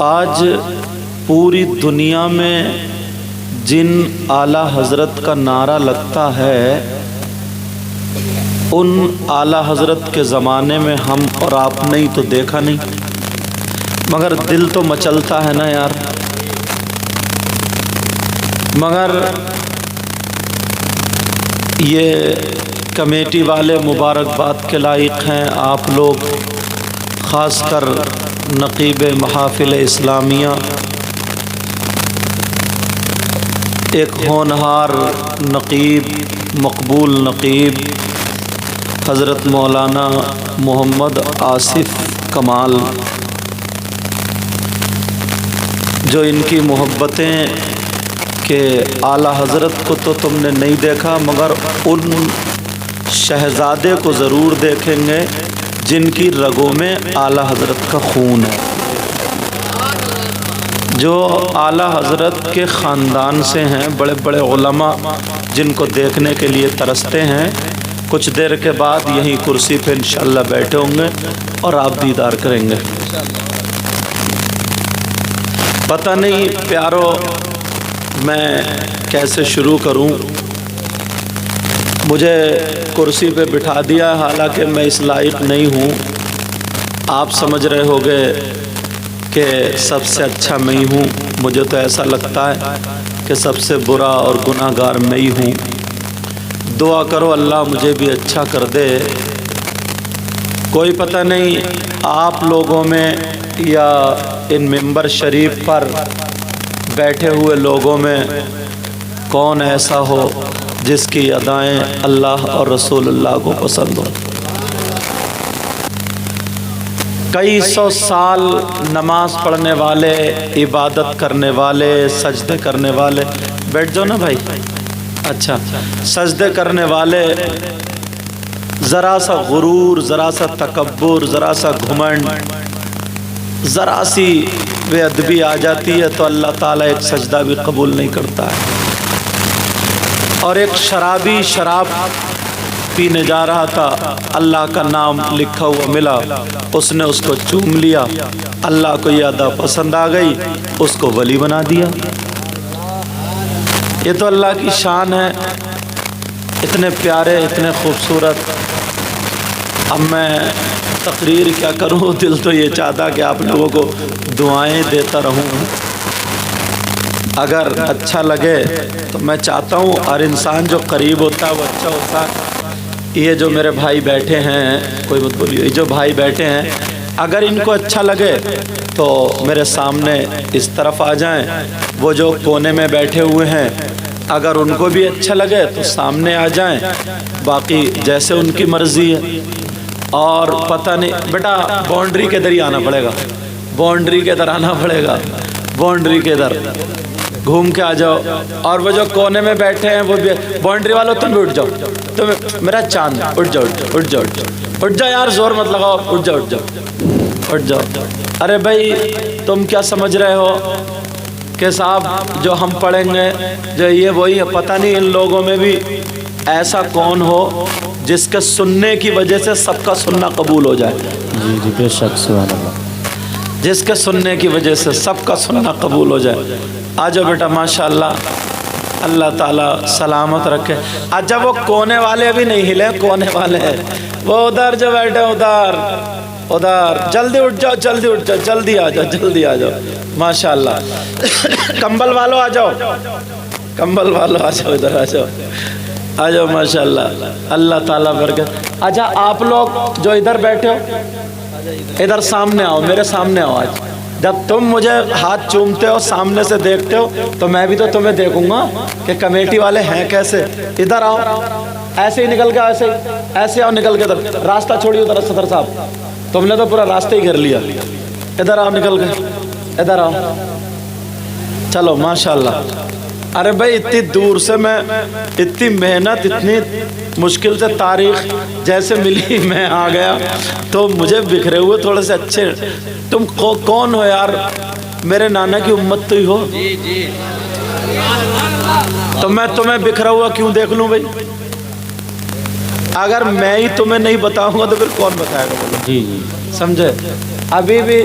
آج پوری دنیا میں جن اعلیٰ حضرت کا نعرہ لگتا ہے ان اعلیٰ حضرت کے زمانے میں ہم اور آپ نے تو دیکھا نہیں، مگر دل تو مچلتا ہے نا یار۔ مگر یہ کمیٹی والے مبارکباد کے لائق ہیں، آپ لوگ خاص کر نقیب محافل اسلامیہ، ایک ہونہار نقیب، مقبول نقیب حضرت مولانا محمد آصف کمال، جو ان کی محبتیں کہ اعلیٰ حضرت کو تو تم نے نہیں دیکھا مگر ان شہزادے کو ضرور دیکھیں گے جن کی رگوں میں اعلیٰ حضرت کا خون ہے، جو اعلیٰ حضرت کے خاندان سے ہیں، بڑے بڑے علماء جن کو دیکھنے کے لیے ترستے ہیں۔ کچھ دیر کے بعد یہیں کرسی پہ انشاءاللہ بیٹھے ہوں گے اور آپ دیدار کریں گے۔ پتہ نہیں پیارو میں کیسے شروع کروں، مجھے کرسی پہ بٹھا دیا، حالانکہ میں اس لائق نہیں ہوں۔ آپ سمجھ رہے ہوگے کہ سب سے اچھا میں ہی ہوں، مجھے تو ایسا لگتا ہے کہ سب سے برا اور گناہ گار میں ہی ہوں۔ دعا کرو اللہ مجھے بھی اچھا کر دے۔ کوئی پتہ نہیں آپ لوگوں میں یا ان ممبر شریف پر بیٹھے ہوئے لوگوں میں کون ایسا ہو جس کی ادائیں اللہ اور رسول اللہ کو پسند ہو۔ کئی سو سال نماز پڑھنے والے، عبادت کرنے والے، سجدے کرنے والے، بیٹھ جاؤ نا بھائی، اچھا، سجدے کرنے والے ذرا سا غرور، ذرا سا تکبر، ذرا سا گھمنڈ، ذرا سی بے ادبی آ جاتی ہے تو اللہ تعالیٰ ایک سجدہ بھی قبول نہیں کرتا ہے۔ اور ایک شرابی شراب پینے جا رہا تھا، اللہ کا نام لکھا ہوا ملا، اس نے اس کو چوم لیا، اللہ کو یہ ادا پسند آ گئی، اس کو ولی بنا دیا۔ یہ تو اللہ کی شان ہے، اتنے پیارے، اتنے خوبصورت۔ اب میں تقریر کیا کروں، دل تو یہ چاہتا کہ آپ لوگوں کو دعائیں دیتا رہوں۔ اگر اچھا لگے تو میں چاہتا ہوں ہر انسان جو قریب ہوتا ہے وہ اچھا ہوتا ہے۔ یہ جو میرے بھائی بیٹھے ہیں، کوئی مت بولیے، یہ جو بھائی بیٹھے ہیں اگر ان کو اچھا لگے تو میرے سامنے اس طرف آ جائیں، وہ جو کونے میں بیٹھے ہوئے ہیں اگر ان کو بھی اچھا لگے تو سامنے آ جائیں، باقی جیسے ان کی مرضی ہے۔ اور پتہ نہیں بیٹا باؤنڈری کے ادھر ہی آنا پڑے گا، باؤنڈری کے ادھر آنا پڑے گا، باؤنڈری کے ادھر گھوم کے آ جاؤ۔ اور وہ جو کونے میں بیٹھے ہیں وہ بھی باؤنڈری والوں، تم بھی اٹھ جاؤ، تم میرا چاند، اٹھ جاؤ اٹھ جاؤ اٹھ جاؤ یار، زور مت لگاؤ، اٹھ جاؤ اٹھ جاؤ اٹھ جاؤ۔ ارے بھائی تم کیا سمجھ رہے ہو کہ صاحب جو ہم پڑھیں گے جو یہ وہی ہے؟ پتہ نہیں ان لوگوں میں بھی ایسا کون ہو جس کے سننے کی وجہ سے سب کا سننا قبول ہو جائے۔ جی جی بے شک، سبحان اللہ، جس کے سننے کی وجہ سے سب کا سننا قبول ہو جائے۔ آ جاؤ بیٹا، ماشاءاللہ، اللہ تعالیٰ سلامت رکھے۔ اچھا وہ کونے والے بھی نہیں ہلے، کونے والے ہیں وہ ادھر جو بیٹھے، ادھر ادھر، جلدی اٹھ جاؤ، جلدی اٹھ جاؤ، جلدی آ جاؤ، جلدی آ جاؤ، ماشاءاللہ۔ کمبل والوں آ جاؤ، کمبل والوں آ جاؤ، ادھر آ جاؤ، آ جاؤ، ماشاءاللہ، اللہ تعالیٰ برکت۔ اچھا آپ لوگ جو ادھر بیٹھے ہو ادھر سامنے آؤ، میرے سامنے آؤ۔ آج جب تم مجھے ہاتھ چومتے ہو، سامنے سے دیکھتے ہو، تو میں بھی تو تمہیں دیکھوں گا کہ کمیٹی والے ہیں کیسے۔ ادھر آؤ، ایسے ہی نکل کے، ایسے آؤ، نکل کے ادھر، راستہ چھوڑیے ادھر، صدر صاحب تم نے تو پورا راستہ ہی گھر لیا۔ ادھر آؤ، نکل کے ادھر آؤ، چلو ماشاءاللہ۔ ارے بھائی اتنی دور سے میں اتنی محنت، اتنی مشکل سے تاریخ جیسے ملی میں آ گیا، تو مجھے بکھرے ہوئے تھوڑے سے اچھے۔ تم کون ہو یار؟ میرے نانا کی امت تو ہی ہو، تو میں تمہیں بکھرا ہوا کیوں دیکھ لوں بھائی؟ اگر میں ہی تمہیں نہیں بتاؤں گا تو پھر کون بتائے گا؟ جی جی سمجھے؟ ابھی بھی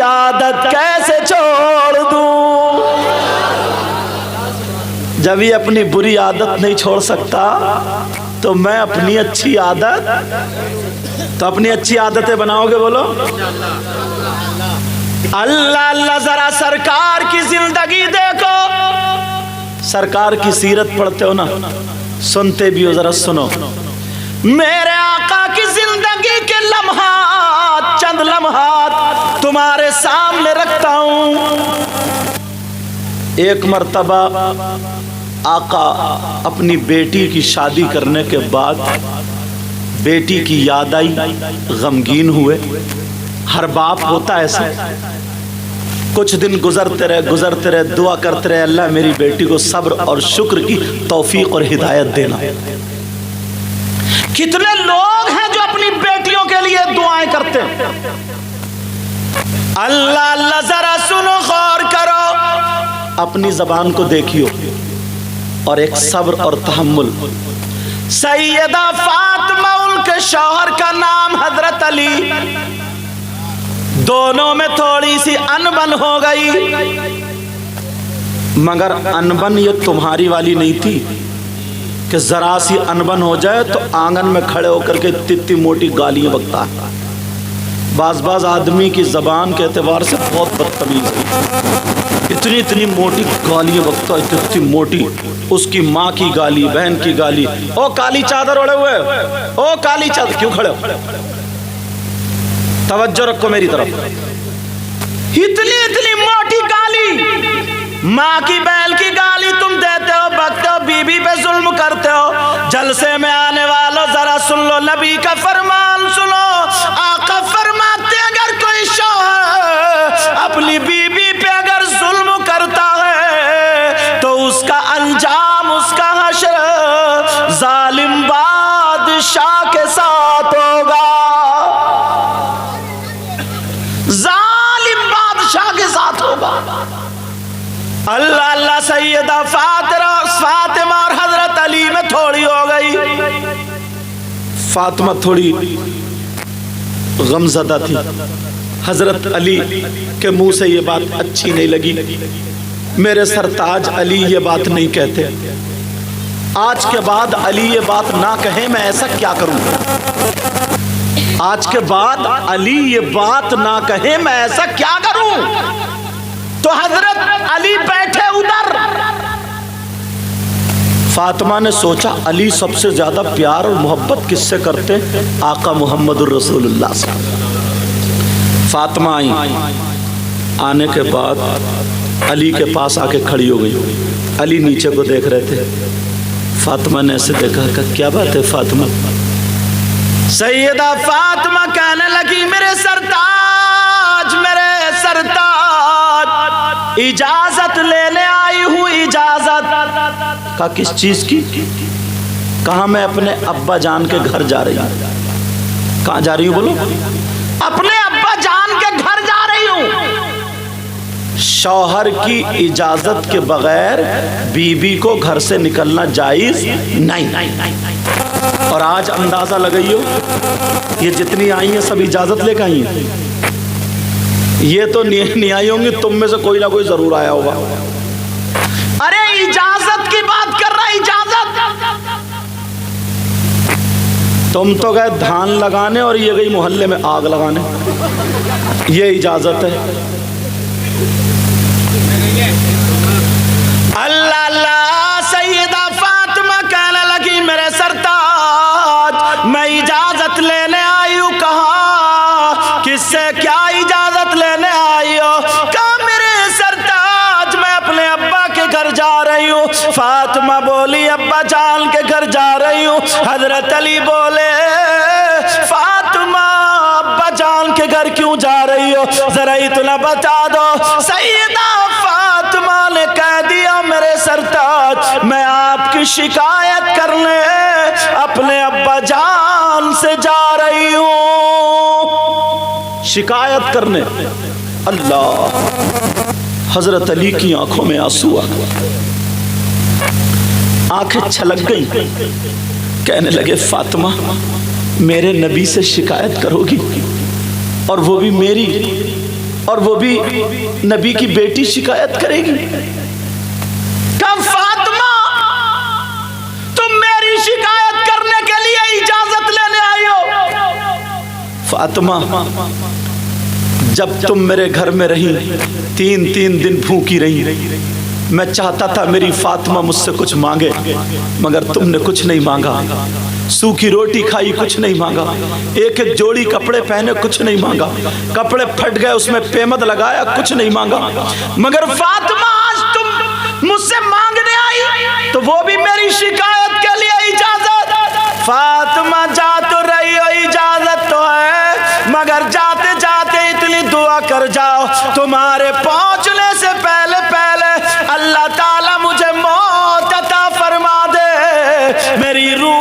عادت کیسے چھوڑ دوں؟ جب یہ اپنی بری عادت نہیں چھوڑ سکتا تو میں اپنی اچھی عادت، تو اپنی اچھی عادتیں بناؤ گے بولو اللہ اللہ۔ ذرا سرکار کی زندگی دیکھو، سرکار کی سیرت پڑھتے ہو نا، سنتے بھی ہو، ذرا سنو۔ میرے آقا کی زندگی کے لمحات، چند لمحات تمہارے سامنے رکھتا ہوں۔ ایک مرتبہ آقا اپنی بیٹی کی شادی کرنے کے بعد بیٹی کی یاد آئی، غمگین ہوئے۔ ہر باپ ہوتا ہے ایسا، کچھ دن گزرتے رہے دعا کرتے رہے، اللہ میری بیٹی کو صبر اور شکر کی توفیق اور ہدایت دینا۔ کتنے لوگ ہیں جو اپنی بیٹیوں کے لیے دعائیں کرتے ہیں؟ اللہ اللہ، ذرا سنو، غور کرو، اپنی زبان کو دیکھیو اور ایک صبر اور تحمل۔ سیدہ فاطمہ، ان کے شوہر کا نام حضرت علی، دونوں میں تھوڑی سی انبن ہو گئی، مگر انبن یہ تمہاری والی نہیں تھی کہ ذرا سی انبن ہو جائے تو آنگن میں کھڑے ہو کر کے اتنی موٹی گالیاں بکتا ہے۔ بعض آدمی کی زبان کے اعتبار سے بہت بدتمیز ہے، اتنی موٹی گالیاں بکتا ہے، اتنی موٹی، اس کی ماں کی گالی، بہن کی گالی، او کالی چادر اوڑے ہوئے، او کالی چادر، کیوں کھڑے ہو؟ توجہ رکھو میری طرف۔ اتنی موٹی گالی، ماں کی بہن کی گالی تم دیتے ہو، بکتے ہو، بیوی پہ ظلم کرتے ہو۔ جلسے میں آنے والوں ذرا سن لو، نبی کا فرمان سنو۔ آقا فرماتے اگر کوئی شوہر اپنی بیوی پہ اگر ظلم کرتا ہے تو اس کا انجام، اس کا حشر ظالم بادشاہ کے ساتھ ہوگا، ظالم بادشاہ کے ساتھ ہوگا۔ اللہ اللہ، سیدہ فاطمہ اور حضرت علی میں تھوڑی ہو گئی۔ فاطمہ تھوڑی غمزدہ تھی، حضرت علی کے منہ سے یہ بات اچھی نہیں لگی۔ میرے سرتاج علی یہ بات نہیں کہتے، آج کے بعد علی یہ بات نہ کہیں، میں ایسا کیا کروں؟ آج کے بعد علی یہ بات نہ کہیں، میں ایسا کیا کروں؟ تو حضرت علی بیٹھے ادھر۔ فاطمہ نے سوچا علی سب سے زیادہ پیار اور محبت کس سے کرتے؟ آقا محمد الرسول اللہ صلی اللہ علیہ وسلم۔ فاطمہ آئی، آنے کے بعد علی کے پاس آ کے کھڑی ہو گئی۔ علی نیچے کو دیکھ رہے تھے، فاطمہ نے ایسے دیکھا کہ کیا بات ہے فاطمہ؟ سیدہ فاطمہ کہنے لگی میرے سرتاج، میرے سرتاج، اجازت لینے آئی ہوں، اجازت۔ کہا کس چیز کی؟ کہا میں اپنے ابا جان کے گھر جا رہی ہوں۔ کہاں جا رہی ہوں بولو؟ اپنے ابا جان کے گھر جا رہی ہوں۔ شوہر کی اجازت کے بغیر بیوی کو گھر سے نکلنا جائز نہیں۔ اور آج اندازہ لگائیو، یہ جتنی آئی ہیں سب اجازت لے کے آئی ہیں؟ یہ تو نہیں آئی ہوں گی، تم میں سے کوئی نہ کوئی ضرور آیا ہوگا۔ ارے اجازت کی بات کر رہا، اجازت۔ تم تو گئے دھان لگانے اور یہ گئی محلے میں آگ لگانے، یہ اجازت ہے؟ اللہ اللہ، سیدہ فاطمہ کہنے لگی میرے سرتاج میں اجازت لینے آئی ہوں۔ کہا کس سے کیا اجازت لینے آئی ہو؟ کہا میرے سرتاج میں اپنے ابا کے گھر جا رہی ہوں۔ فاطمہ بولی ابا جان کے گھر جا رہی ہوں۔ حضرت علی بولے فاطمہ ابا جان کے گھر کیوں جا رہی ہو؟ ذرا اتنا بتا دو۔ سیدہ فاطمہ نے کہہ دیا میرے سرتاج میں آپ کی شکایت کرنے اپنے ابا جان سے جا رہی ہوں، شکایت کرنے۔ اللہ، حضرت علی کی آنکھوں میں آنسو آ گئے، آنکھیں چھلک گئی، کہنے لگے فاطمہ میرے نبی سے شکایت کرو گی اور وہ بھی میری؟ اور وہ بھی نبی کی بیٹی شکایت کرے گی کہ فاطمہ تم میری شکایت کرنے کے لیے اجازت لینے آئی ہو؟ فاطمہ جب تم میرے گھر میں رہی 3 دن بھوکی رہی، میں چاہتا تھا میری فاطمہ مجھ سے کچھ مانگے، مگر تم نے کچھ نہیں مانگا، سوکھی روٹی کھائی کچھ نہیں مانگا، ایک جوڑی کپڑے پہنے کچھ نہیں مانگا، کپڑے پھٹ گئے اس میں پیمد لگایا کچھ نہیں مانگا، مگر فاطمہ آج تم مجھ سے مانگنے آئی تو وہ بھی میری شکایت کے لیے اجازت۔ فاطمہ جا تو رہی ہو اجازت تو ہے، مگر جاتے جاتے اتنی دعا کر جاؤ تمہارے پہنچنے سے پہلے اللہ تعالیٰ مجھے موت عطا فرما دے، میری روح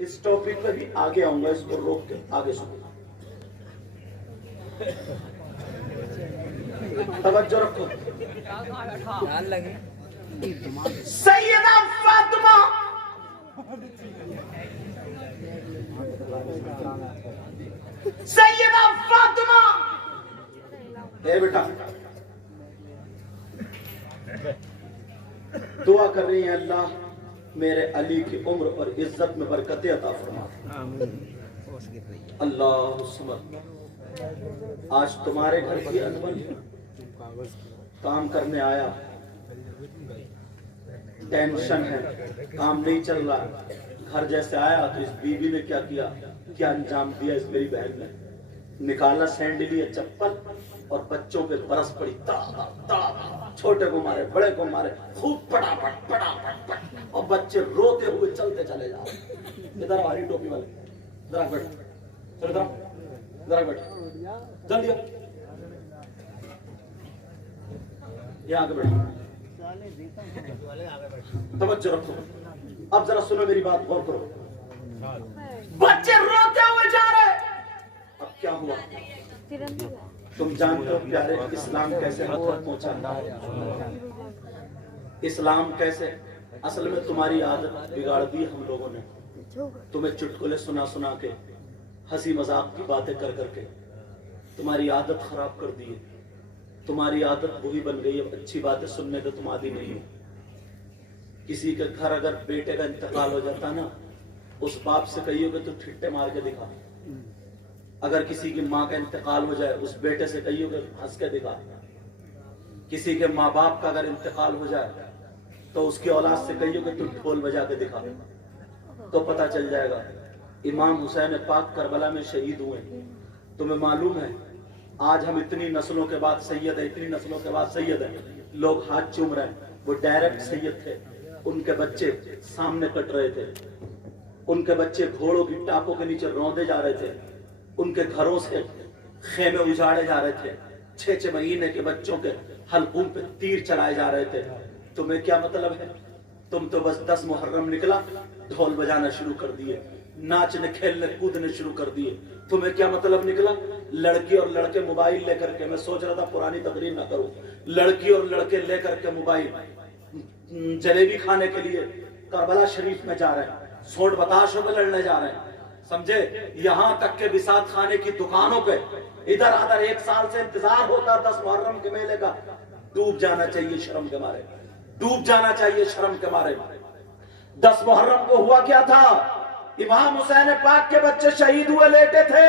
اس ٹاپک پہ بھی آگے آؤں گا، اس کو روک کے آگے سنو، توجہ رکھو۔ سیدہ فاطمہ سیدہ فاطمہ اے بیٹا دعا کر رہی ہیں اللہ میرے علی کی عمر اور عزت میں برکت عطا فرما۔ اللہ سمت آج تمہارے گھر کی انول کام کرنے آیا، ٹینشن ہے، کام نہیں چل رہا، گھر جیسے آیا تو اس بیوی نے کیا کیا، کیا انجام دیا اس میری بہن نے، نکالا سینڈل یا چپل اور بچوں پہ برس پڑی، چھوٹے کو مارے بڑے کو مارے، خوب پڑا پڑ اور بچے روتے ہوئے چلتے چلے جا رہے۔ ادھر ہماری ٹوپی والے ذرا بیٹھ، ذرا بیٹھ جلدی یہاں آگے بیٹھ، توجہ رکھو، اب ذرا سنو میری بات، غور کرو۔ بچے روتے ہوئے جا رہے، اب کیا ہوا تم جانتے ہو پیارے، اسلام کیسے ہم تک پہنچا، اسلام کیسے، اصل میں تمہاری عادت بگاڑ دی ہم لوگوں نے، تمہیں چٹکلے سنا سنا کے، ہنسی مذاق کی باتیں کر کر کے تمہاری عادت خراب کر دی ہے، تمہاری عادت وہی بن گئی ہے، اچھی باتیں سننے کے تم عادی نہیں ہو۔ کسی کے گھر اگر بیٹے کا انتقال ہو جاتا نا، اس باپ سے کہیو کہ تو ٹھٹے مار کے دکھا، اگر کسی کی ماں کا انتقال ہو جائے اس بیٹے سے کہیو کہ ہنس کے دکھا، کسی کے ماں باپ کا اگر انتقال ہو جائے تو اس کی اولاد سے کہیو کہ تو ڈھول بجا کے دکھا، تو پتہ چل جائے گا۔ امام حسین پاک کربلا میں شہید ہوئے، تمہیں معلوم ہے آج ہم اتنی نسلوں کے بعد سید ہیں، اتنی نسلوں کے بعد سید ہیں، لوگ ہاتھ چوم رہے ہیں، وہ ڈائریکٹ سید تھے، ان کے بچے سامنے کٹ رہے تھے، ان کے بچے گھوڑوں کی ٹاپوں کے نیچے روندے جا رہے تھے، ان کے گھروں سے خیمے اجاڑے جا رہے تھے، 6 مہینے کے بچوں کے حلقوں پہ تیر چلائے جا رہے تھے۔ تمہیں کیا مطلب ہے؟ تم تو بس 10 محرم نکلا ڈھول بجانا شروع کر دیے، ناچنے کھیلنے کودنے شروع کر دیے۔ تمہیں کیا مطلب نکلا؟ لڑکی اور لڑکے موبائل لے کر کے، میں سوچ رہا تھا پرانی تقریر نہ کروں، لڑکی اور لڑکے لے کر کے موبائل جلیبی کھانے کے لیے کربلا شریف میں جا رہے ہیں، سوٹ بتاشوں میں لڑنے جا رہے ہیں، سمجھے؟ یہاں تک کہ بساط خانے کی دکانوں پہ ادھر ادھر 1 سال سے انتظار ہوتا 10 محرم کے میلے کا، ڈوب جانا چاہیے شرم کے مارے، ڈوب جانا چاہیے شرم کے مارے۔ 10 محرم کو ہوا کیا تھا؟ امام حسین پاک کے بچے شہید ہوئے لیٹے تھے،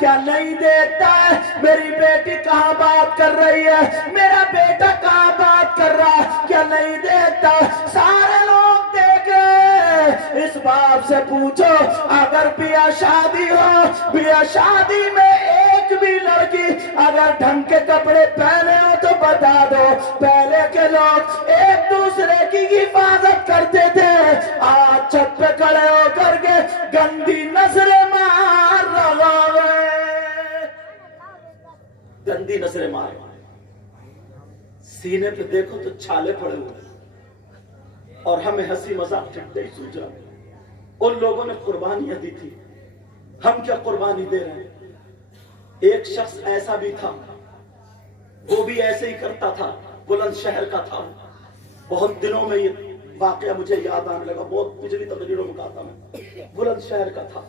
کیا نہیں دیکھتا ہے میری بیٹی کہاں بات کر رہی ہے, میرا بیٹا کہاں بات کر رہا ہے, کیا نہیں دیکھتا؟ سارے لوگ دیکھ رہے. اس باپ سے پوچھو اگر بیاہ شادی ہو, بیاہ شادی میں ایک بھی لڑکی اگر ڈھنگ کے کپڑے پہنے ہو تو بتا دو, پہلے کے لوگ ایک دوسرے کی حفاظت کرتے تھے, آج چھت پہ کھڑے ہو کر کے گندی نظریں مار رہا ہے, گندی نظریں مار. سینے پہ دیکھو تو چھالے پڑے ہوئے اور ہمیں ہنسی مذاق ٹھٹے ہی سوچ رہا. ان لوگوں نے قربانیاں دی تھی, ہم کیا قربانی دے رہے ہیں؟ ایک شخص ایسا بھی تھا, وہ بھی ایسے ہی کرتا تھا, بلند شہر کا تھا. بہت دنوں میں یہ واقعہ مجھے یاد آنے لگا, بہت پچھلی تقریروں میں کہا تھا میں, بلند شہر کا تھا.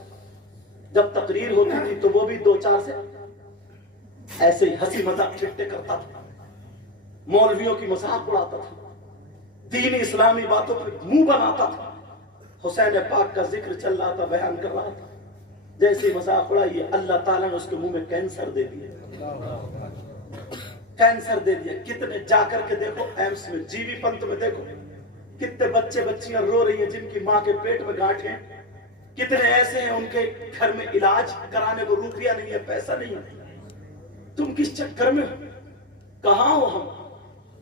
جب تقریر ہوتی تھی تو وہ بھی دو چار سے ایسے ہی ہنسی مذاق ٹھٹے کرتا تھا, مولویوں کی مذاق اڑاتا تھا, دینی اسلامی باتوں پر منہ بناتا تھا. حسین پاک کا ذکر چل رہا تھا, بیان کر رہا تھا, جیسے مذاق اڑائی اللہ تعالیٰ نے اس کے منہ میں کینسر دے دیا, کینسر دے دیا. کتنے جا کر کے دیکھو ایمس میں, جی وی پنت میں دیکھو کتنے بچے بچیاں رو رہی ہیں جن کی ماں کے پیٹ میں گاٹھ ہیں. کتنے ایسے ہیں ان کے گھر میں علاج کرانے کو روپیہ نہیں ہے, پیسہ نہیں ہے. تم کس چکر میں ہو, کہاں ہو؟ ہم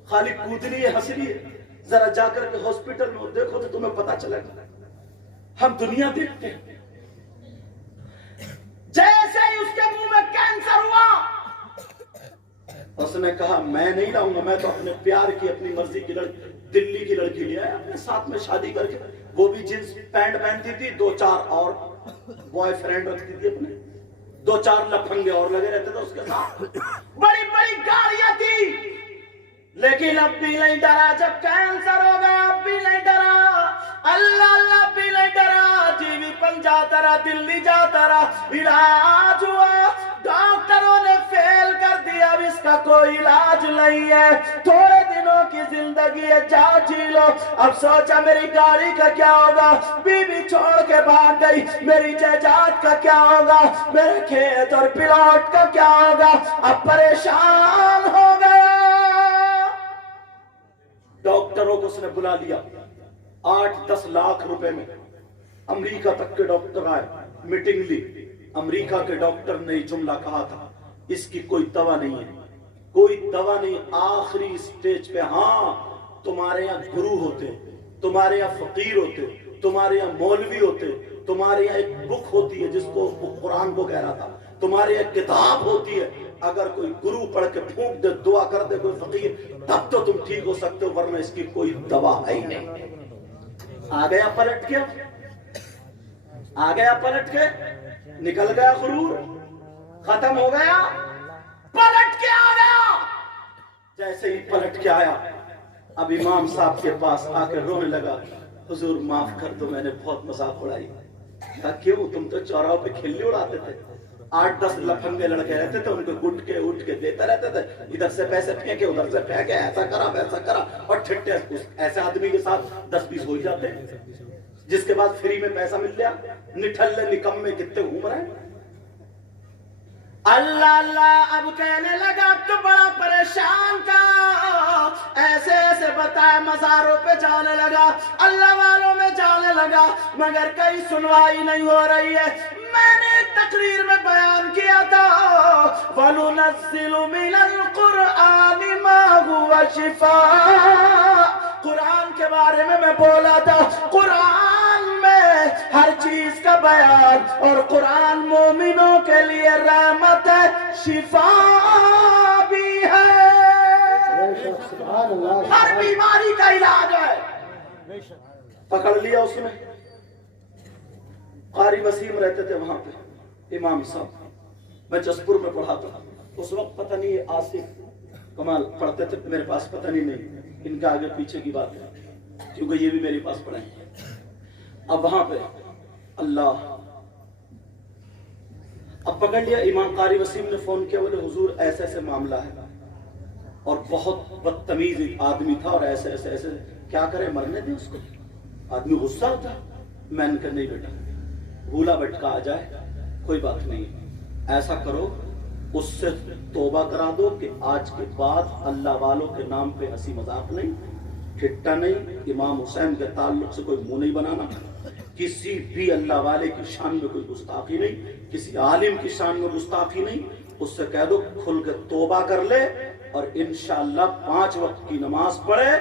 خالی کودنی ہے, ہنسنی ہے. ذرا جا کر کے ہاسپٹل میں دیکھو تو تمہیں پتا چلے گا. ہم دنیا دیکھتے ہیں. جیسے ہی اس کے منہ میں کینسر ہوا, اس نے کہا میں نہیں لاؤں گا, میں تو اپنے پیار کی اپنی مرضی کی لڑکی دلی کی لڑکی لے آیا, اپنے ساتھ میں شادی کر کے. وہ بھی جنس پینٹ پہنتی تھی, دو چار اور بوائے فرینڈ رکھتی تھی اپنے, دو چار لفنگے اور لگے رہتے تھے اس کے ساتھ. بڑی بڑی گاڑیاں تھی, لیکن اب بھی نہیں ڈرا. جب کینسر ہو گیا اب بھی نہیں ڈرا, اللہ اللہ بھی نہیں ڈرا. جی وی پن جاتا رہا, دلی جاتا رہا, علاج ہوا, ڈاکٹروں نے فیل کر دیا, اب اس کا کوئی علاج نہیں ہے, تھوڑے دنوں کی زندگی ہے, جاؤ جی لو. اب سوچا میری گاڑی کا کیا ہوگا, بیوی چھوڑ کے بھاگ گئی, میری جائیداد کا کیا ہوگا, میرے کھیت اور پلاٹ کا کیا ہوگا. اب پریشان ہو گیا. ڈاکٹروں کو اس نے بلا لیا, 8-10 لاکھ روپے میں امریکہ تک کے ڈاکٹر آئے, میٹنگ لی. امریکہ کے ڈاکٹر نے جملہ کہا تھا, اس کی کوئی دوا نہیں ہے, کوئی دوا نہیں, آخری سٹیج پہ. ہاں تمہارے یہاں گرو ہوتے, تمہارے یہاں فقیر ہوتے, تمہارے یہاں مولوی ہوتے, تمہارے یہاں ایک بک ہوتی ہے جس کو قرآن کو کہہ رہا تھا, تمہارے یہاں کتاب ہوتی ہے, اگر کوئی گرو پڑھ کے پھونک دے, دعا کر دے کوئی فقیر, تب تو تم ٹھیک ہو سکتے ہو, ورنہ اس کی کوئی دوا ہے ہی نہیں. آ گیا پلٹ کے, آ گیا پلٹ کے, نکل گیا غرور, ختم ہو گیا, پلٹ کے آ گیا. جیسے ہی پلٹ کے آیا, اب امام صاحب کے پاس آ کے رونے لگا, حضور معاف کر دو, میں نے بہت مذاق اڑائی. کہا کیوں, تم تو چوراہوں پہ کھلے اڑاتے تھے, 8-10 لفنگے لڑکے رہتے تھے, ان کو اٹھ کے دیتے رہتے تھے, ادھر سے پیسے پھینکے ادھر سے پھینکے, ایسا کرا ویسا کرا, اور ٹھٹے ایسے آدمی کے ساتھ 10-20 ہو ہی جاتے ہیں, جس کے بعد فری میں پیسہ مل گیا. نٹھلے نکمے کتنے گھوم رہے ہیں. اللہ اللہ اب کہنے لگا تو بڑا پریشان کا, ایسے ایسے بتائے, مزاروں پہ جانے لگا, اللہ والوں میں جانے لگا, مگر کہیں سنوائی نہیں ہو رہی ہے. میں نے تقریر میں بیان کیا تھا, وَنُنَزِّلُ مِنَ الْقُرْآنِ مَا هُوَ شِفَاءٌ. قرآن کے بارے میں بولا تھا, قرآن میں ہر چیز کا بیان, اور قرآن مومنوں کے لیے رحمت ہے, شفا بھی ہے, ہر بیماری کا علاج ہے. پکڑ لیا اس نے. قاری وسیم رہتے تھے وہاں پہ, امام صاحب, میں جسپور میں پڑھاتا تھا اس وقت. پتہ نہیں آصف کمال پڑھتے تھے, میرے پاس پتہ نہیں, ان کا آگے پیچھے کی بات ہے, کیونکہ یہ بھی میرے پاس پڑھے. اب وہاں پہ اللہ, اب پکڑ لیا. امام قاری وسیم نے فون کیا, بولے حضور ایسے ایسے معاملہ ہے, اور بہت بدتمیز آدمی تھا, اور ایسے ایسے ایسے, کیا کرے, مرنے دیں اس کو. آدمی غصہ ہوتا. میں نے کہا نہیں بیٹا, بھولا بٹکا آ جائے کوئی بات نہیں, ایسا کرو اس سے توبہ کرا دو کہ آج کے بعد اللہ والوں کے نام پہ ہنسی مذاق نہیں، ٹھٹا نہیں، امام حسین کے تعلق سے کوئی منہ نہیں بنانا، کسی بھی اللہ والے کی شان میں کوئی گستاخی نہیں، کسی عالم کی شان میں گستاخی نہیں۔ اس سے کہہ دو کھل کے توبہ کر لے اور انشاءاللہ 5 وقت کی نماز پڑھے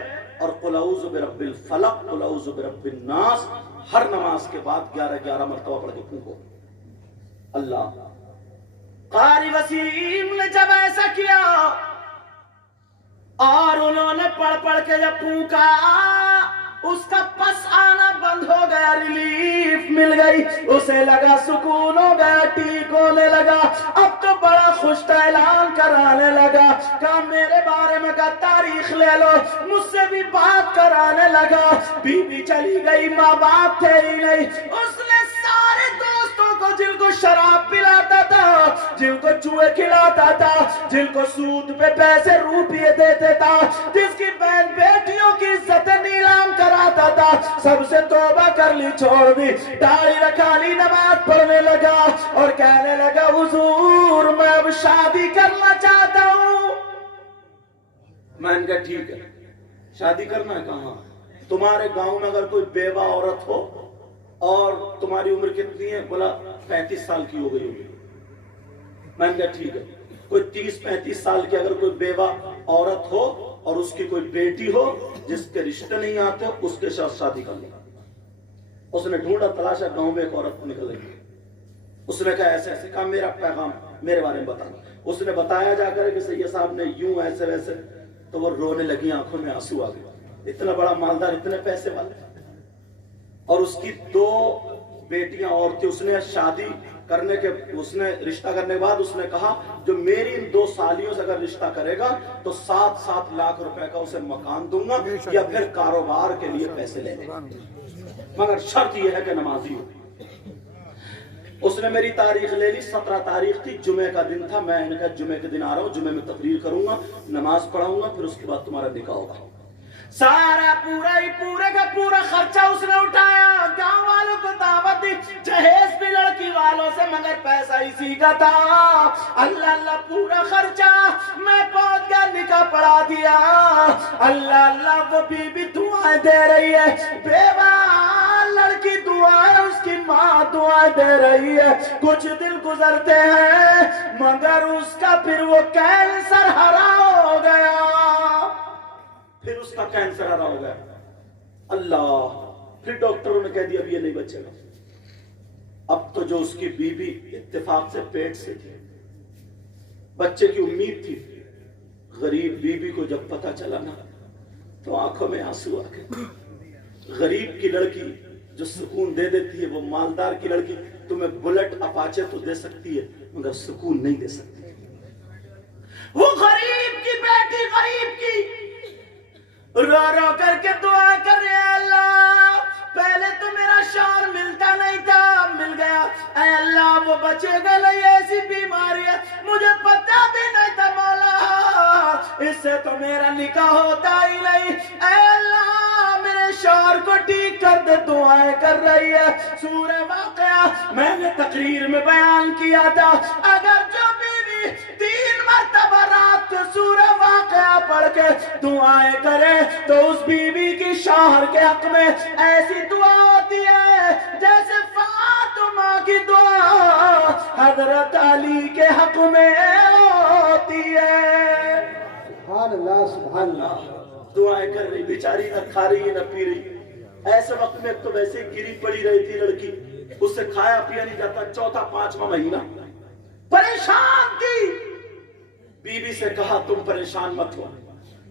اور قل اعوذ برب الفلق قل اعوذ برب الناس ہر نماز کے بعد 11 مرتبہ پڑھ کے پھونکو۔ اللہ قاری وسیم نے جب ایسا کیا اور انہوں نے پڑھ کے جب پھونکا، اس کا پس آنا بند ہو گیا، ریلیف مل گئی، اسے لگا سکون ہو گیا، ٹھیک ہونے لگا، اب تو بڑا خوش اعلان کرانے لگا، کہا میرے بارے میں کا تاریخ لے لو، مجھ سے بھی بات کرانے لگا۔ بیوی چلی گئی، ماں باپ تھے ہی نہیں، اس نے سارے دوستوں کو جن کو شراب پلاتا تھا، جن کو جوئے کھلاتا تھا، جن کو سود پہ پیسے روپیے دیتے تھا، جس کی بہن بیٹیوں کی عزت نیلام کراتا تھا، سب سے توبہ کر لی، چھوڑ دی، داڑھی رکھا لی، نماز پڑھنے لگا اور کہنے لگا حضور میں اب شادی کرنا چاہتا ہوں۔ میں نے کہا ٹھیک ہے، شادی کرنا ہے، کہاں؟ تمہارے گاؤں میں اگر کوئی بیوہ عورت ہو اور تمہاری عمر کتنی ہے؟ بولا 35 سال کی ہو گئی ہوگی۔ میں نے کہا ٹھیک ہے، کوئی 30-35 سال کی اگر کوئی بیوہ عورت ہو اور اس کی کوئی بیٹی ہو جس کے رشتے نہیں آتے، اس کے ساتھ شادی کر لیں۔ اس نے ڈھونڈا تلاشا، گاؤں میں ایک عورت نکل رہی ہے، اس نے کہا ایسے ایسے، کہا میرا پیغام میرے بارے میں بتا۔ اس نے بتایا جا کر کہ سید صاحب نے یوں ایسے ویسے، تو وہ رونے لگی، آنکھوں میں آنسو آ گئے، اتنا بڑا مالدار، اتنے پیسے والے، اور اس کی 2 بیٹیاں اور تھی۔ اس نے شادی کرنے کے، اس نے رشتہ کرنے کے بعد اس نے کہا جو میری ان 2 سالیوں سے اگر رشتہ کرے گا تو 7-7 لاکھ روپے کا اسے مکان دوں گا یا پھر کاروبار کے لیے پیسے لے لیں، مگر شرط یہ ہے کہ نمازی ہو۔ اس نے میری تاریخ لے لی، 17 تاریخ تھی، جمعے کا دن تھا۔ میں نے کہا جمعے کے دن آ رہا ہوں، جمعے میں تقریر کروں گا، نماز پڑھاؤں گا، پھر اس کے بعد تمہارا نکاح ہوگا۔ سارا پورے کا پورا خرچہ اس نے اٹھایا، گاؤں والوں کو دعوت دی، جہیز بھی لڑکی والوں سے، مگر پیسہ اسی کا تھا۔ اللہ اللہ پورا خرچہ، میں پہنچ گیا، نکاح پڑھا دیا۔ اللہ اللہ وہ بیوی دعائیں دے رہی ہے، بیوہ لڑکی دعائیں، اس کی ماں دعائیں دے رہی ہے۔ کچھ دن گزرتے ہیں مگر اس کا پھر وہ کینسر ہرا ہو گیا، پھر اس کا کینسر ہرا ہو گیا۔ اللہ، پھر ڈاکٹروں نے کہہ دیا اب یہ نہیں بچے گا۔ اب تو جو اس کی بیوی اتفاق سے پیٹ سے تھی، بچے کی امید تھی، غریب بیوی کو جب پتہ چلا نا تو آنکھوں میں آنسو آ گئے۔ غریب کی لڑکی جو سکون دے دیتی ہے، وہ مالدار کی لڑکی تمہیں بلٹ اپاچے تو دے سکتی ہے مگر سکون نہیں دے سکتی۔ وہ غریب کی بیٹی، غریب کی رو رو کر کے دعا کر رہے ہیں، اللہ پہلے تو میرا شوہر ملتا نہیں تھا، مل گیا، اے اللہ وہ بچے گا نہیں، ایسی بیماری ہے مجھے پتہ بھی نہیں تھا مولا، اس سے تو میرا نکاح ہوتا ہی نہیں، اے اللہ میرے شوہر کو ٹھیک کر دے، دعائیں کر رہی ہے۔ سورہ واقعہ میں نے تقریر میں بیان کیا تھا، اگر جو بیوی 3 مرتبہ رات کو سورہ واقعہ پڑھ کے دعائیں کرے تو اس بیوی کی شوہر کے حق میں ایسی دعا ہوتی ہے جیسے فاطمہ کی دعا حضرت علی کے حق میں ہوتی ہے۔ سبحان اللہ، سبحان اللہ۔ دعائیں کر رہی، بیچاری نہ کھا رہی نہ پی رہی۔ ایسے وقت میں تو ویسے گری پڑی رہی تھی لڑکی، اس سے کھایا پیا نہیں جاتا، 4تھا-5واں مہینہ، پریشان تھی۔ بیوی سے کہا تم پریشان مت ہو،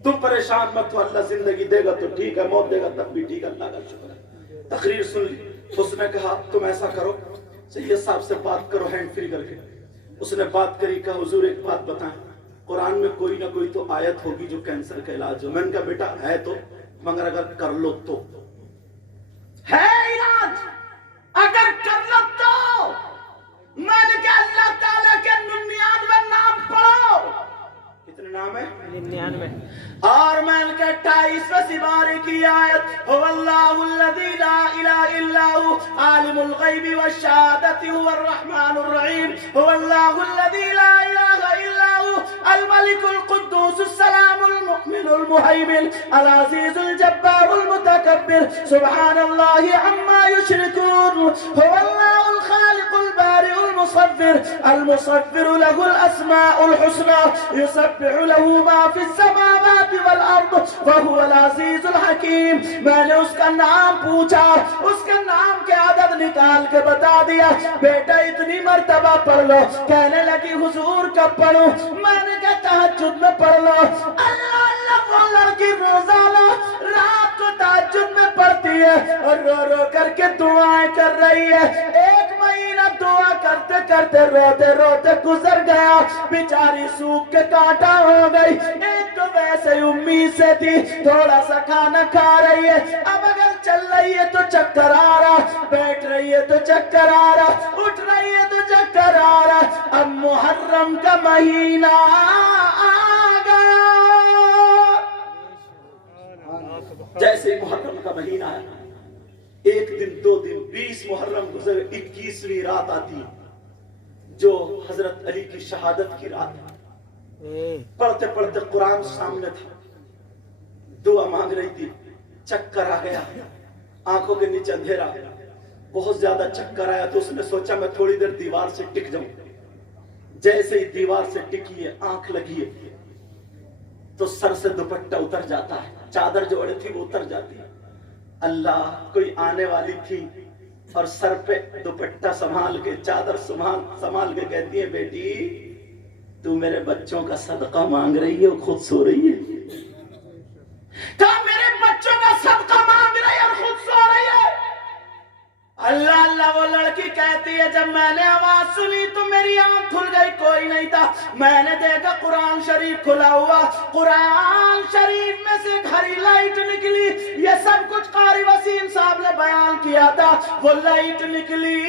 تم پریشان مت ہو، اللہ زندگی دے گا تو ٹھیک ہے، موت دے گا تب بھی ٹھیک ہے، اللہ کا شکر ہے۔ تقریر سن لی، اس نے کہا تم ایسا کرو، سید صاحب سے بات کرو ہینڈ فری کر کے۔ اس نے بات کری، کہا حضور ایک بات بتائیں، قرآن میں کوئی نہ کوئی تو آیت ہوگی جو کینسر کا علاج ہو۔ میں نے کہا بیٹا ہے تو، مگر اگر کر لو تو ہے علاج، اگر کر لو تو۔ میں نے کہا اللہ تعالیٰ کے 99 نام پڑھو۔ کتنے نام ہے؟ 99۔ اور میں نے کہا 28 سپارے کی آیت، هو اللہ الذی لا الہ الا هو عالم الغیب والشہادۃ هو الرحمن الرحیم هو الله الذي لا إله إلا هو الملك القدوس السلام المؤمن المهيمن العزيز الجبار المتكبر سبحان الله عما يشركون هو الله الخالق البارئ المصور له الأسماء الحسنى يسبح له ما في السماوات والأرض وهو العزيز الحكيم. میں نے اس کا نام پوچھا, اس کے نام کے عدد نکال کے بتا دیا. بیٹا اتنی مرتبہ پڑھ لو. کہنے لگی حضور کب پڑھوں؟ میں نے کہا تہجد میں پڑھ لو. اللہ اللہ وہ لڑکی روزانہ رات کو تہجد میں پڑھتی ہے اور رو رو کر کے دعائیں کر رہی ہے. ایک مہینہ دعا کرتے کرتے روتے روتے گزر گیا. بیچاری سوکھ کے کانٹا ہو گئی. ایک تو ویسے امید سے تھی, تھوڑا سا کھانا کھا رہی ہے. اب اگر چل رہی ہے تو چکر آ رہا, بیٹھ رہی ہے تو چکر آ رہا, اٹھ رہی ہے تو چکر آ رہا. اب محرم کا مہینہ آ گیا. جیسے محرم کا مہینہ ہے, ایک دن دو دن 20 محرم گزر, 21ویں رات آتی جو حضرت علی کی شہادت کی رات ہے. پڑھتے پڑھتے قرآن سامنے تھا, دعا مانگ رہی تھی, چکر آ گیا, آنکھوں کے نیچے اندھیرا, بہت زیادہ چکر آیا. تو اس نے سوچا میں تھوڑی دیر دیوار سے ٹک جاؤں. جیسے ہی دیوار سے ٹکی ہے, آنکھ لگی ہے, تو سر سے دوپٹہ اتر جاتا ہے, چادر جو اڑی تھی وہ اتر جاتی ہے. اللہ, کوئی آنے والی تھی اور سر پہ دوپٹہ سنبھال کے, چادر سنبھال کے کہتی ہے بیٹی تو میرے بچوں کا صدقہ مانگ رہی ہے اور خود سو رہی ہے. کہا میرے بچوں کا صدقہ مانگ رہی ہے اور خود سو رہی ہے. اللہ اللہ وہ لڑکی کہتی ہے جب میں نے آواز سنی تو میری آنکھ کھل گئی, کوئی نہیں تھا. میں نے دیکھا قرآن شریف کھلا ہوا, قرآن شریف میں سے گھری لائٹ نکلی. یہ سب کچھ قاری وسیم صاحب نے بیان کیا تھا. وہ لائٹ نکلی,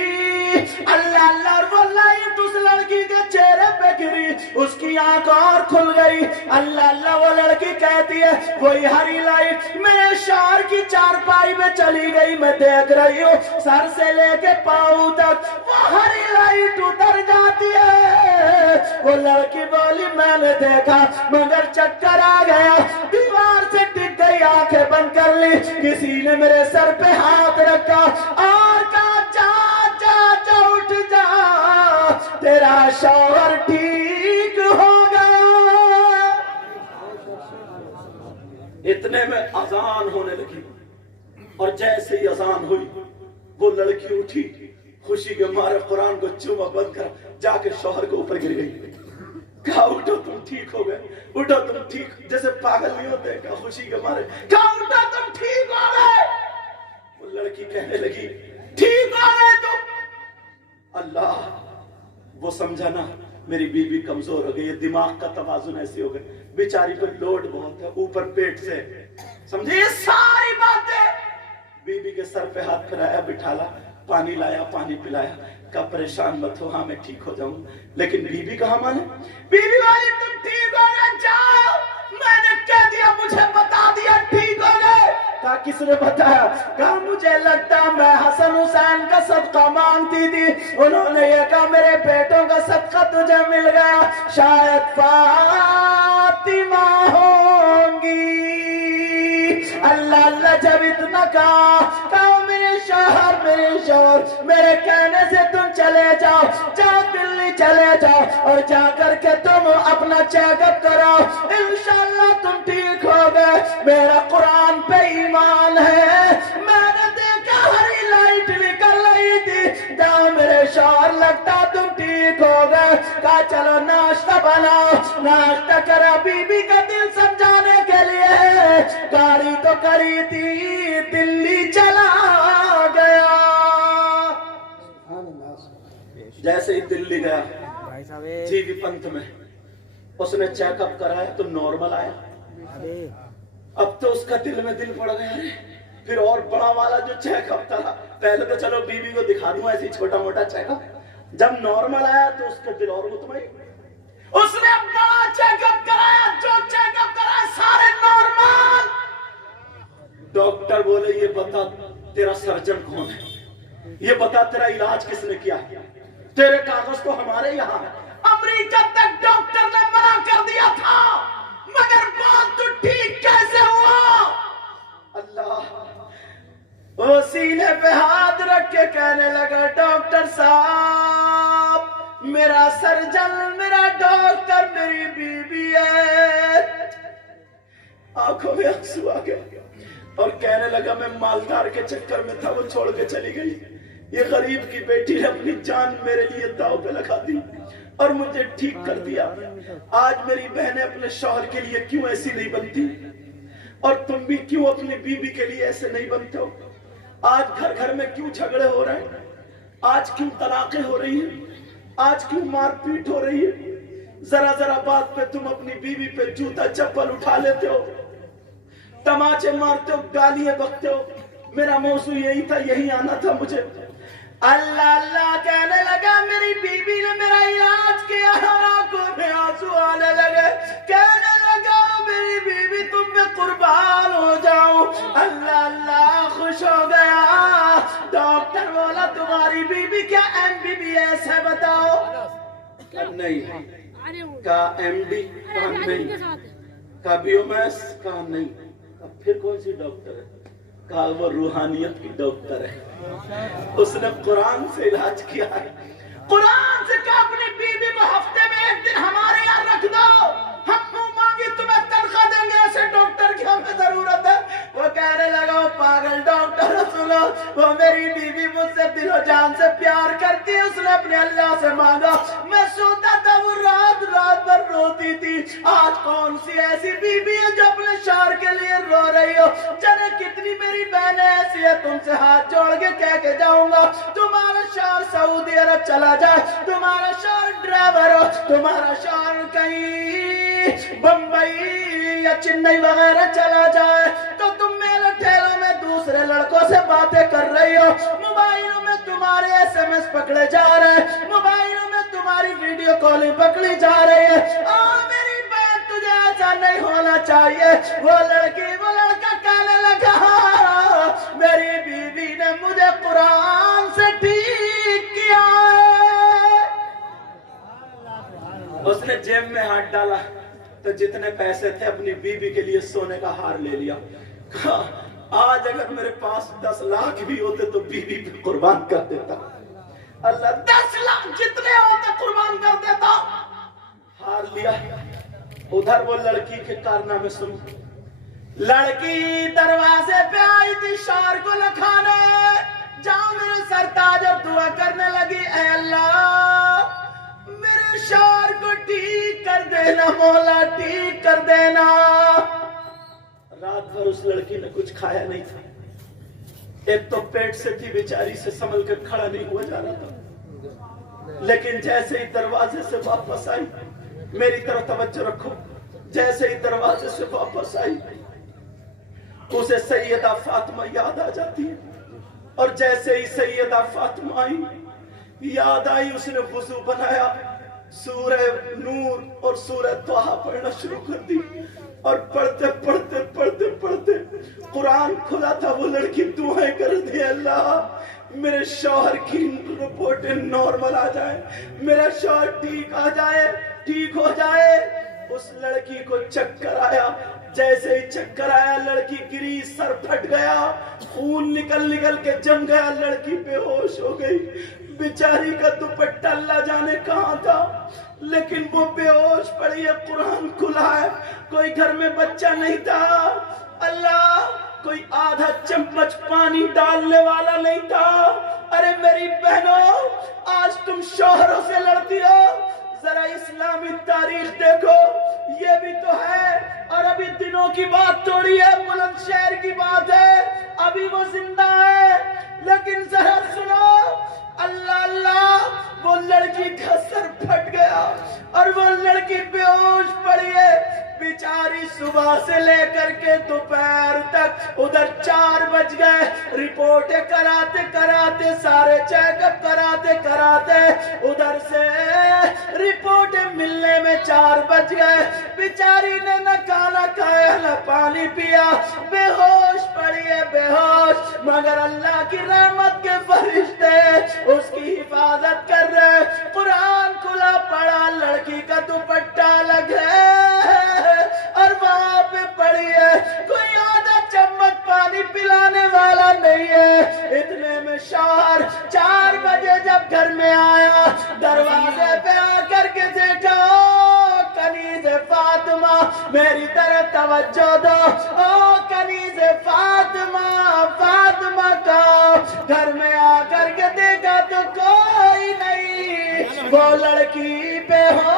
اللہ اللہ, اور وہ لائٹ اس لڑکی کے چہرے پہ گری, اس کی آنکھ اور کھل گئی. اللہ اللہ وہ لڑکی کہتی ہے وہی ہری لائٹ میرے شوہر کی چارپائی میں چلی گئی. میں دیکھ رہی ہوں سر سے لے کے پاؤں تک وہ ہری لائٹ اتر جاتی ہے. وہ لڑکی بولی میں نے دیکھا مگر چکر آ گیا, دیوار سے ٹک گئی, آنکھیں بند کر لی. کسی نے میرے سر پہ ہاتھ رکھا اور کہا جا جا جا اٹھ جا, تیرا شوہر ٹھیک ہو گیا. اتنے میں اذان ہونے لگی اور جیسے ہی اذان ہوئی وہ لڑکی اٹھی, خوشی کے مارے قرآن کو چوما بند کر جا کے شوہر کے اوپر گر گئی. کہا اٹھو تم ٹھیک ہو گئے, اٹھو تم ٹھیک, جیسے پاگل نہیں ہوتے. کہا خوشی کے مارے, کہا اٹھو تم ٹھیک ہو گئے. وہ لڑکی کہنے لگی ٹھیک ہو گئے تم. اللہ, وہ سمجھا نا میری بیوی کمزور ہو گئی, یہ دماغ کا توازن ایسی ہو گئی, بیچاری کو لوڈ بہت ہے اوپر پیٹ سے. سمجھے یہ ساری باتیں. بیوی کے سر پہ ہاتھ پھیرایا, بٹھالا, پانی لایا, پانی پلایا. کہا پریشان مت ہو, ہاں میں ٹھیک ہو جاؤں. لیکن بیوی کہاں مانے, بیوی والی تم ٹھیک ہو گئے, جاؤ, میں نے کہہ دیا, مجھے بتا دیا ٹھیک ہو گئے. کہا کس نے بتایا؟ کہا مجھے لگتا میں حسن حسین کا صدقہ مانگتی تھی, انہوں نے یہ کہا میرے بیٹوں کا صدقہ تجھے مل گیا, شاید فاطمہ ہوں گی. اللہ اللہ, جب اتنا کہا میرے شوہر میرے کہنے سے تم چلے جاؤ, جاؤ دلی چلے جاؤ اور جا کر کے تم اپنا چیک اپ کراؤ, انشاءاللہ تم ٹھیک ہو گئے. میرا قرآن پہ ایمان ہے. میں نے دیکھا ہری لائٹ نکل رہی تھی, جاؤ میرے شوہر لگتا تم ٹھیک ہو گئے. کہا چلو ناشتہ بناؤ, ناشتہ کرا. بیوی کا دل سمجھانے کے لیے گاڑی تو کری تھی, دلی چلا گیا. جیسے ہی دلی گیا جی بھی پنت میں, اس نے چیک اپ کرایا تو نارمل آیا. اب تو اس کا دل میں دل پڑ گیا, پھر اور بڑا والا جو چیک اپ تھا, پہلے تو چلو بیوی کو دکھا دوں ایسی چھوٹا موٹا چیک اپ, جب نارمل آیا تو اس کا دل اور مطمئن. اس نے بڑا چیک اپ کرایا, جو چیک اپ کرایا سارے نارمل. ڈاکٹر بولے یہ بتا تیرا سرجن کون ہے, یہ بتا تیرا علاج کس نے کیا. تیرے کاغذ تو ہمارے یہاں ہے. امریکہ تک ڈاکٹر نے منع کر دیا تھا, مگر بات تو ٹھیک کیسے ہوا؟ اللہ وہ سینے پہ ہاتھ رکھ کے کہنے لگا, ڈاکٹر صاحب میرا سرجن, میرا ڈاکٹر میری بیوی ہے. آنکھوں میں آنسو آ گیا اور کہنے لگا, میں مالدار کے چکر میں تھا, وہ چھوڑ کے چلی گئی. یہ غریب کی بیٹی نے اپنی جان میرے لیے داؤ پہ لگا دی اور مجھے ٹھیک کر دیا. آج میری بہنیں اپنے شوہر کے لیے کیوں ایسی نہیں بنتی, اور تم بھی کیوں اپنی بیوی کے لیے ایسے نہیں بنتے ہو؟ آج گھر گھر میں کیوں جھگڑے ہو رہے ہیں؟ آج کیوں طلاقیں ہو رہی ہیں؟ آج کیوں مار پیٹ ہو رہی ہے؟ ذرا ذرا بات پہ تم اپنی بیوی پہ جوتا چپل اٹھا لیتے ہو, تماچے مارتے ہو, گالیاں بکتے ہو. میرا موضوع یہی تھا, یہی آنا تھا مجھے. اللہ اللہ کہنے لگا, میری بیوی نے میرا علاج کیا, آنکھوں میں آنسو آنے لگے. کہنے لگا, میری بیوی تم پہ قربان ہو جاؤں. اللہ اللہ خوش ہو گیا. ڈاکٹر بولا, تمہاری بیوی کیا MBBS ہے بتاؤ؟ نہیں. کہا MD؟ کہا نہیں. کہا BMS؟ کہا نہیں. پھر کون سی ڈاکٹر ہے؟ کہا وہ روحانیت کی ڈاکٹر ہے, اس نے قرآن سے علاج کیا ہے. قرآن سے کہا اپنی بیوی کو ہفتے میں ایک دن ہمارے یہاں رکھ دو, ہم منہ مانگی تمہیں تنخواہ دیں گے, ایسے ڈاکٹر کی ہمیں ضرورت ہے. وہ کہنے لگا, وہ پاگل ڈاکٹر, سنو, وہ میری بیوی مجھ سے دل و جان سے پیار کرتی ہے, اس نے اپنے اللہ سے مانگا, میں سوتا تھا, وہ رات رات بھر روتی تھی. آج کون سی ایسی بیوی ہے جو اپنے شوہر کے لیے رو رہی ہو؟ جانے کتنی میری بہنیں ایسی ہے, تم سے ہاتھ جوڑ کے کہہ کے جاؤں گا, تمہارا شوہر سعودی عرب چلا جائے, تمہارا شوہر ڈرائیور ہو, تمہارا شوہر کہیں بمبئی یا چنئی وغیرہ چلا جائے, تو تم میرے ٹھیلوں میں دوسرے لڑکوں سے باتیں کر رہی ہو, موبائلوں میں تمہارے SMS پکڑے جا رہے ہیں, موبائلوں میں تمہاری ویڈیو کالنگ پکڑی جا رہی ہے. میری بہن, تجھے ایسا نہیں ہونا چاہیے. وہ لڑکا کہنے لگا, میری بیوی نے مجھے قرآن سے ٹھیک کیا ہے. اس نے جیب میں ہاتھ ڈالا تو جتنے پیسے تھے اپنی بیوی کے لیے سونے کا ہار لے لیا. آج اگر میرے پاس 10 لاکھ بھی ہوتے تو بیوی پہ قربان کر دیتا. اللہ 10 لاکھ جتنے ہوتے قربان کر دیتا. ہار لیا. ادھر وہ لڑکی کے کارنامے سن. لڑکی دروازے پہ آئی تھی شوہر کو لکھانے, جاؤ میرے سرتاج, اور دعا کرنے لگی, اے اللہ میرے شوہر کو ٹھیک کر دینا, مولا ٹھیک کر دینا. رات بھر اس لڑکی نے کچھ کھایا نہیں تھا. ایک تو پیٹ سے تھی بیچاری, سے سنبھل کر کھڑا نہیں ہوا جا رہا تھا. لیکن جیسے ہی دروازے سے واپس آئی, میری طرف توجہ رکھو, جیسے ہی دروازے سے واپس آئی اسے سیدہ فاطمہ یاد آ جاتی ہے. اور جیسے ہی سیدہ فاطمہ آئی, یاد آئی, اس نے وضو بنایا, سورہ نور اور سورہ طٰہٰ پڑھنا شروع کر دی. اور پڑھتے پڑھتے پڑھتے پڑھتے قرآن کھلا تھا, وہ لڑکی دعائیں کر دی, اللہ میرے شوہر کی رپورٹ نارمل آ جائے, میرا شوہر ٹھیک آ جائے, ٹھیک ہو جائے. اس لڑکی کو چکر آیا. جیسے ہی چکر آیا, لڑکی گری, سر پھٹ گیا, خون نکل نکل کے جم گیا, لڑکی بے ہوش ہو گئی. بیچاری کا دوپٹہ اللہ جانے کہاں تھا, لیکن وہ بے ہوش پڑی ہے. قرآن کھلا ہے, کوئی گھر میں بچہ نہیں تھا. اللہ, کوئی آدھا چمچ پانی ڈالنے والا نہیں تھا. ارے میری بہنوں, آج تم شوہروں سے لڑتی ہو, ذرا اسلامی تاریخ دیکھو, یہ بھی تو ہے. اور ابھی دنوں کی بات تھوڑی ہے, بلند شہر کی بات ہے, ابھی وہ زندہ ہے. لیکن ذرا سنو, اللہ اللہ, وہ لڑکی کا سر پھٹ گیا اور وہ لڑکی بے ہوش پڑی ہے. بیچاری صبح سے لے کر کے دوپہر تک, ادھر 4 بج گئے, رپورٹیں کراتے کراتے, سارے چیک اپ کراتے کراتے, ادھر سے رپورٹیں ملنے میں 4 بج گئے. بیچاری نے نہ کھانا کھایا نہ پانی پیا, بے ہوش پڑی ہے, بے ہوش. مگر اللہ کی رحمت کے فرشتے اس کی حفاظت کر رہے, میری طرف توجہ دو، او کنیز فاطمہ، فاطمہ کا گھر میں آ کر کے دیکھا تو کوئی نہیں، وہ لڑکی بے ہوش